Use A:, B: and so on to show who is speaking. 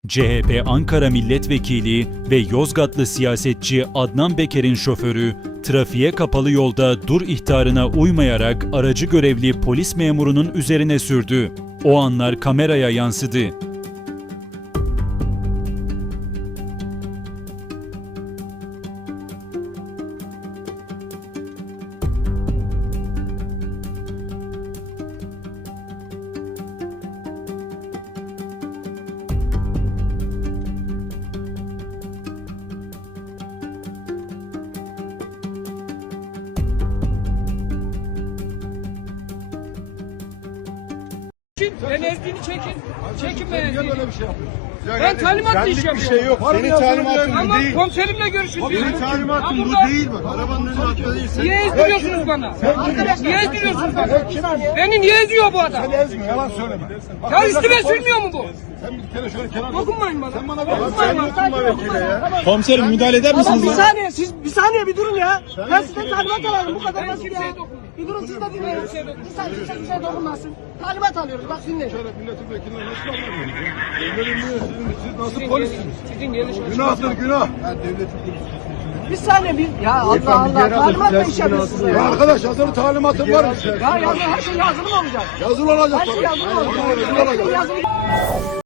A: CHP Ankara Milletvekili ve Yozgatlı siyasetçi Adnan Beker'in şoförü, trafiğe kapalı yolda dur ihtarına uymayarak aracı görevli polis memurunun üzerine sürdü. O anlar kameraya yansıdı.
B: Enezdini çekin. Çekin
C: Niye
B: enezdini.
C: böyle bir şey yapıyorsun?
B: Ben talimatla iş
C: Bir
B: yapıyorum.
C: şey yok. Senin talimatın bu
B: Ama
C: değil.
B: komiserimle görüşürüz.
C: Senin talimatın bu değil mi? Arabanın önüne atma değil.
B: Niye ezdiriyorsunuz bana? Niye ezdiriyorsunuz bana? Beni niye eziyor bu adam?
C: Ezme, yalan söyleme.
B: Ya üstüme sürmüyor mu bu?
C: Sen bir kere şöyle kenara
B: Dokunmayın bana.
C: Sen bana dokunma vekile ya.
D: Komiserim müdahale eder misiniz?
E: Bir saniye, siz bir saniye bir durun ya. Ben sizden talimat alalım, bu kadar basit ya. Bir durun, siz de dinleyin. Bir saniye, kimse bir şey dokunmasın. Talimat alıyoruz, bak dinleyin.
C: Şöyle milletin vekiline nasıl anlamıyorsunuz ya? Devletin siz nasıl polissiniz?
B: Sizin gelişmeniz.
C: Günahtır günah.
E: Bir saniye bir, ya Allah Allah, talimatla iş yapıyorsunuz
C: Ya
E: ya.
C: arkadaş yazılı talimatın var mı?
E: Ya yazılı, her şey yazılı mı olacak?
C: Yazılı olacak.
E: Her şey yazılı mı olacak?
C: Yazılı olacak.
E: Yazılı